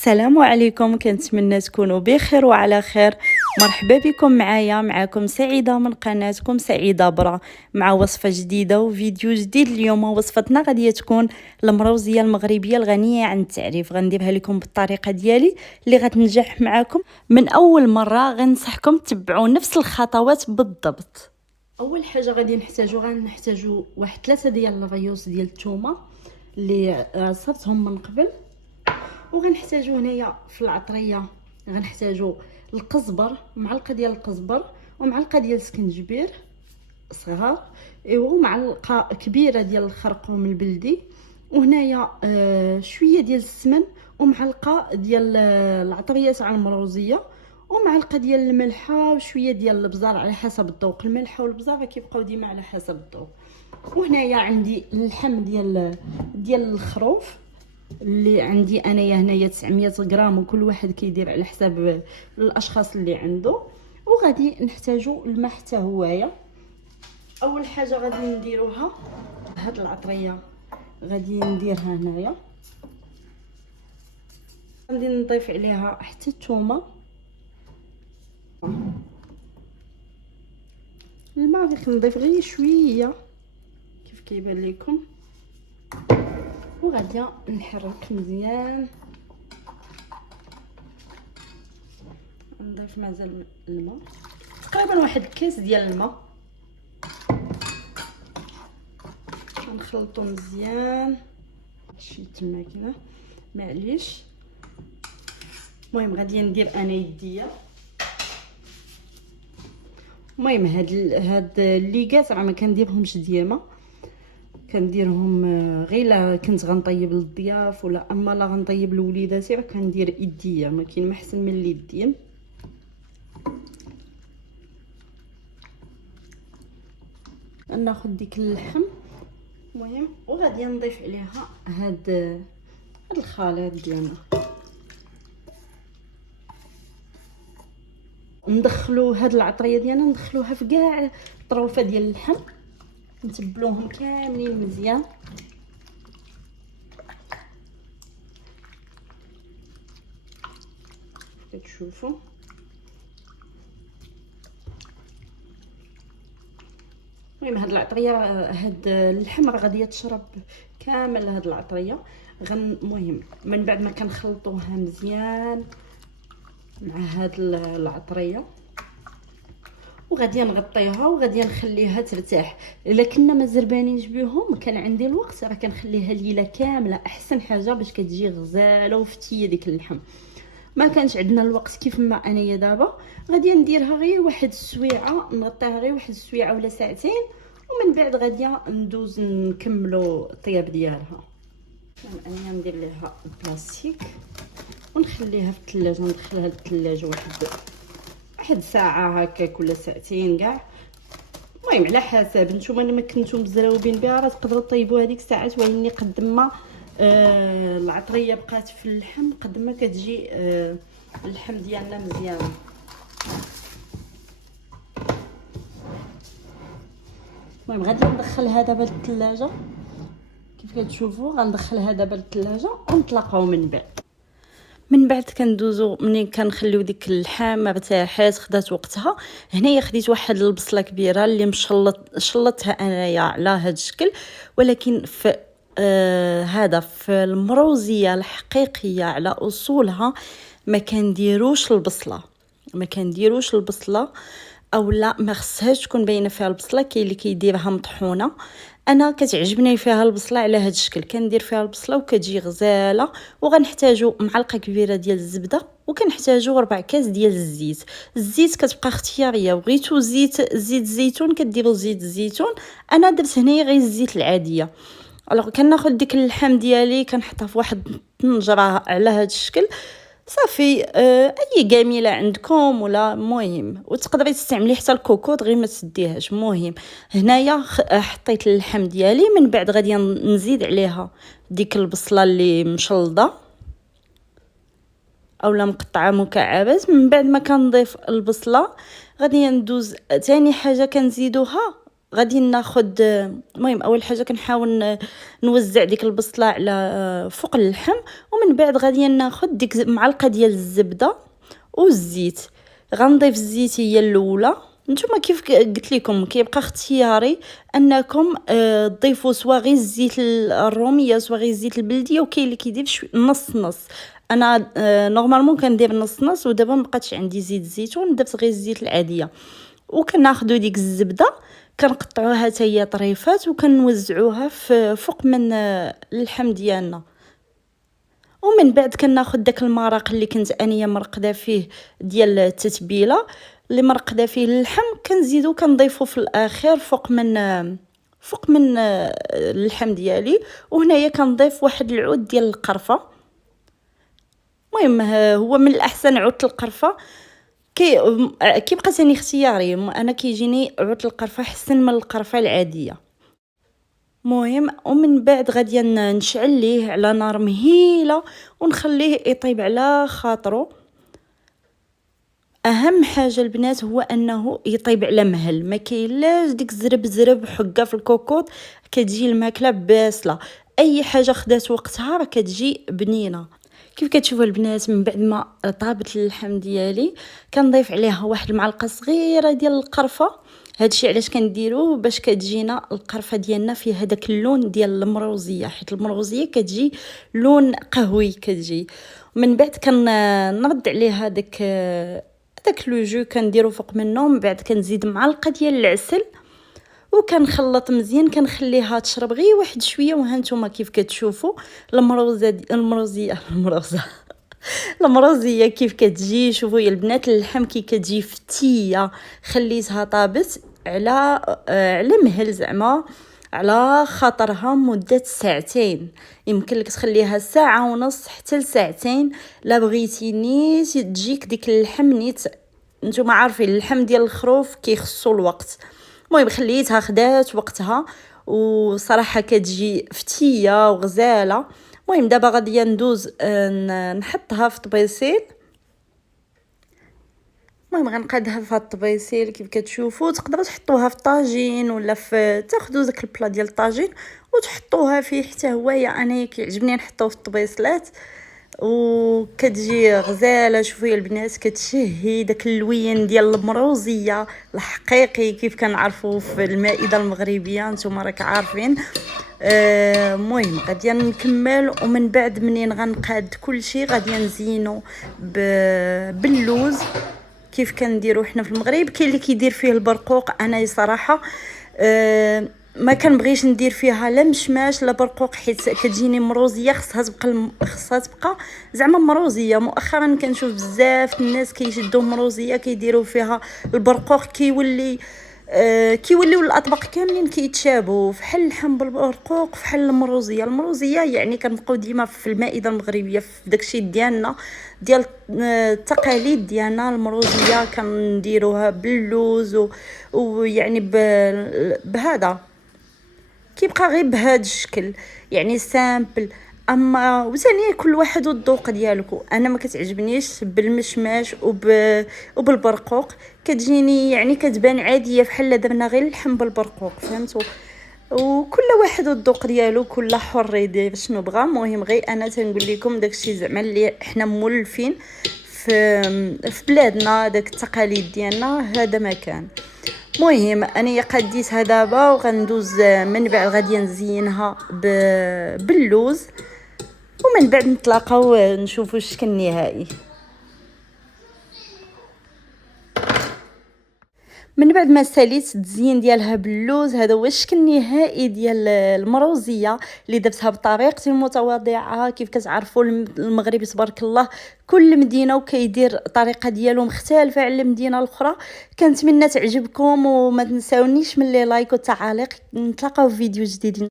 السلام عليكم، كنتمنى تكونوا بخير وعلى خير. مرحبا بكم معكم سعيدة من قناتكم سعيدة برا، مع وصفة جديدة وفيديو جديد. اليوم وصفتنا غادية تكون المروزية المغربية الغنية عن التعريف. غنديرها لكم بالطريقة ديالي اللي غتنجح معكم من اول مرة. غنصحكم تتبعوا نفس الخطوات بالضبط. اول حاجة غادي نحتاجو واحد 3 ديال الريوس ديال الثومة اللي عصرتهم من قبل، وغنحتاجو هنايا في العطريه غنحتاجو القزبر، معلقه ديال القزبر ومعلقه ديال السكنجبير صغار، ومعلقه كبيره ديال الخرقوم البلدي، وهنايا شويه ديال السمن، ومعلقه ديال العطريه تاع المروزيه، ومعلقه ديال الملحه، وشويه ديال الابزار على حسب الذوق. الملحه والابزار كيبقاو ديما على حسب الذوق. وهنايا عندي اللحم ديال الخروف اللي عندي انايا هنايا 900 غرام، وكل واحد كيدير على حساب الاشخاص اللي عنده. وغادي نحتاجو الماء حتى هوايا. اول حاجه غادي نديروها هاد العطريه غادي نديرها هنايا، غادي نضيف عليها حتى الثومه. الماء غادي نضيف غير شويه كيف كيبان لكم، وغادي نحرك مزيان. نضيف مازال الماء، تقريبا واحد الكاس ديال الماء، نخلطو مزيان. شيت الماكينه معليش. المهم غادي ندير انا يديا. المهم هاد الليكات راه ما كنديرهمش ديما، كنديرهم غير لا كنت غنطيب للضياف ولا اما لا غنطيب لوليداتي، راه كندير يديا، ما كاين ما احسن من اليدين. ناخذ ديك اللحم المهم، وغادي نضيف عليها هاد الخليط ديالنا، ندخلو هاد العطريه ديالنا ندخلوها في كاع الطروفه ديال اللحم، نتبلوهم كاملين مزيان. كتشوفوا المهم هاد العطريه هاد اللحم راه غادي تشرب كامل هاد العطريه. المهم من بعد ما كنخلطوها مزيان مع هاد العطريه، وغادي نغطيها وغادي نخليها ترتاح. الا كنا ما زربانينش بهم كان عندي الوقت راه كنخليها ليله كامله، احسن حاجه باش كتجي غزاله وفتيه ديك اللحم. ما كانش عندنا الوقت كيف ما انايا دابا غادي نديرها غير واحد السويعه، نغطيها غير واحد السويعه ولا ساعتين، ومن بعد غادي ندوز نكملوا الطياب ديالها. انايا ندير ليها البلاستيك ونخليها في الثلاجه، ندخلها للثلاجه واحد ساعه هكاك ولا ساعتين كاع. المهم على حسب نتوما ما كنتو مزروبين بها راه تقدروا طيبوا هذيك الساعات، ولكن قد ما العطريه بقات في اللحم قد ما كتجي اللحم ديالنا مزيان. المهم غادي ندخلها دابا للثلاجه كيف كتشوفوا، غندخلها دابا للثلاجه ونتلاقاو من بعد كندوزو منين كنخليو ديك اللحم ما ارتاحات خدات وقتها. هنايا خديت واحد البصله كبيره اللي شلطتها انايا على هذا الشكل، ولكن في هذا في المروزيه الحقيقيه على اصولها ما كنديروش البصله او لا، ما خصهاش تكون باينه فيها البصله. كاين اللي كيديرها مطحونه، انا كتعجبني فيها البصله على هذا الشكل، كندير فيها البصله وكتجي غزاله. وغنحتاجو معلقه كبيره ديال الزبده، وكنحتاجو 4 كاس ديال الزيت كتبقى اختياريه، بغيتو زيت الزيتون كديروا زيت الزيتون، انا درت هنايا غير الزيت العاديه. الوغ كناخذ ديك اللحم ديالي كنحطها في واحد الطنجره على هذا الشكل صافي. اي جميله عندكم ولا مهم، وتقدري تستعملي حتى الكوكوط غير ما تسديهاش. مهم هنايا حطيت اللحم ديالي، من بعد غادي نزيد عليها ديك البصله اللي مشلضه اولا مقطعه مكعبات. من بعد ما كنضيف البصله غادي ندوز ثاني حاجه كنزيدوها غادي ناخد المهم اول حاجه كنحاول نوزع ديك البصله على فوق اللحم، ومن بعد غادي ناخد ديك معلقه ديال الزبده والزيت. غنضيف الزيت هي الاولى. نتوما كيف قلت لكم كيبقى اختياري انكم تضيفوا سوا غير الزيت الروميه سوا غير الزيت البلديه، وكاين اللي كيدير نص نص. انا نورمالمون كندير نص نص، ودابا مبقاتش عندي زيت الزيتون درت غير الزيت العاديه. وكناخذوا ديك الزبده كنقطعوها حتى هي طريفات وكنوزعوها في فوق من اللحم ديالنا. ومن بعد كناخذ داك المرق اللي كنت انيه مرقده فيه ديال التتبيله اللي مرقده فيه اللحم، كنزيدو كنضيفو في الاخير فوق من اللحم ديالي. وهنايا كنضيف واحد العود ديال القرفه. المهم هو من الاحسن عود القرفه، كيبقى ثاني اختياري. انا كيجيني عود القرفه احسن من القرفه العاديه. مهم ومن بعد غادي نشعل ليه على نار مهيله ونخليه يطيب على خاطره. اهم حاجه البنات هو انه يطيب على مهل، ما كاينلاش ديك زرب حقه في الكوكوط كتجي الماكله باسله. اي حاجه خدات وقتها راه كتجي بنينه. كيف كتشوفوا البنات من بعد ما طابت اللحم ديالي كنضيف عليها واحد المعلقه صغيره ديال القرفه. هادشي علاش كنديروه باش كتجينا القرفه ديالنا في هذاك اللون ديال المروزيه، حيت المروزيه كتجي لون قهوي كتجي. من بعد كنرد عليها داك لو جو كنديرو فوق منه. من بعد كنزيد معلقه ديال العسل وكنخلط مزيان، كنخليها تشرب غير واحد شويه. وهانتوما كيف كتشوفوا المروزيه كيف كتجي. شوفوا يا البنات اللحم كي كتجي فتيه، خليتها طابت على مهل زعما على خاطرها مده ساعتين. يمكن لك تخليها ساعه ونص حتى لساعتين لا بغيتي نيت تجيك ديك اللحم نيت. نتوما عارفين اللحم ديال الخروف كيخصو الوقت. المهم خليتها خدات وقتها وصراحه كتجي فتيه وغزاله. المهم دابا غادي ندوز نحطها في طبيسيل. المهم غنقادها في هاد الطبيسيل كيف كتشوفوا. تقدروا تحطوها في طاجين ولا تاخذوا داك البلا ديال الطاجين وتحطوها فيه حتى هو. انا كيعجبني نحطوه في الطبيسلات وكتجي غزاله. شوفوا يا البنات كتشهي داك اللوين ديال المروزيه الحقيقي كيف كنعرفوا في المائده المغربيه، نتوما راك عارفين. المهم غادي نكمل. ومن بعد منين غنقاد كلشي غادي نزينو باللوز كيف كنديروا حنا في المغرب. كاين اللي كيدير فيه البرقوق. انا صراحه ما كنبغيش ندير فيها لا مشماش لا برقوق حيت كتجيني مروزيه خصها تبقى زعما مروزيه. مؤخرا كنشوف بزاف الناس كيشدوا مروزيه كيديروا فيها البرقوق كيوليو الاطباق كاملين كيتشابهوا فحال اللحم بالبرقوق فحال المروزيه يعني كنبقاو ديما في المائده المغربيه في داكشي ديالنا ديال التقاليد ديالنا. المروزيه كنديروها باللوز ويعني بهذا كيبقى غير بهذا الشكل يعني سامبل. اما وثاني كل واحد والذوق ديالكو. انا ما كتعجبنيش بالمشماش وبالبرقوق، كتجيني يعني كتبان عاديه بحال درنا غير اللحم بالبرقوق فهمتوا. وكل واحد والذوق ديالو كل حر يدير شنو بغى. المهم غير انا تنقول لكم داكشي زعما اللي حنا مولفين في بلادنا داك التقاليد ديالنا هذا ما كان. مهم انا قديتها دابا وغندوز من بعد غادي نزينها باللوز ومن بعد نتلاقاو نشوفوا الشكل النهائي. من بعد ما ساليت التزيين ديالها باللوز هذا هو الشكل النهائي ديال المروزيه اللي درتها بطريقتي المتواضعه. كيف كتعرفوا المغرب تبارك الله كل مدينه وكيدير طريقه ديالو مختلفه على المدينه الاخرى. كنتمنى تعجبكم وما تنساونيش من لي لايك والتعاليق. نتلاقاو في فيديو جديد.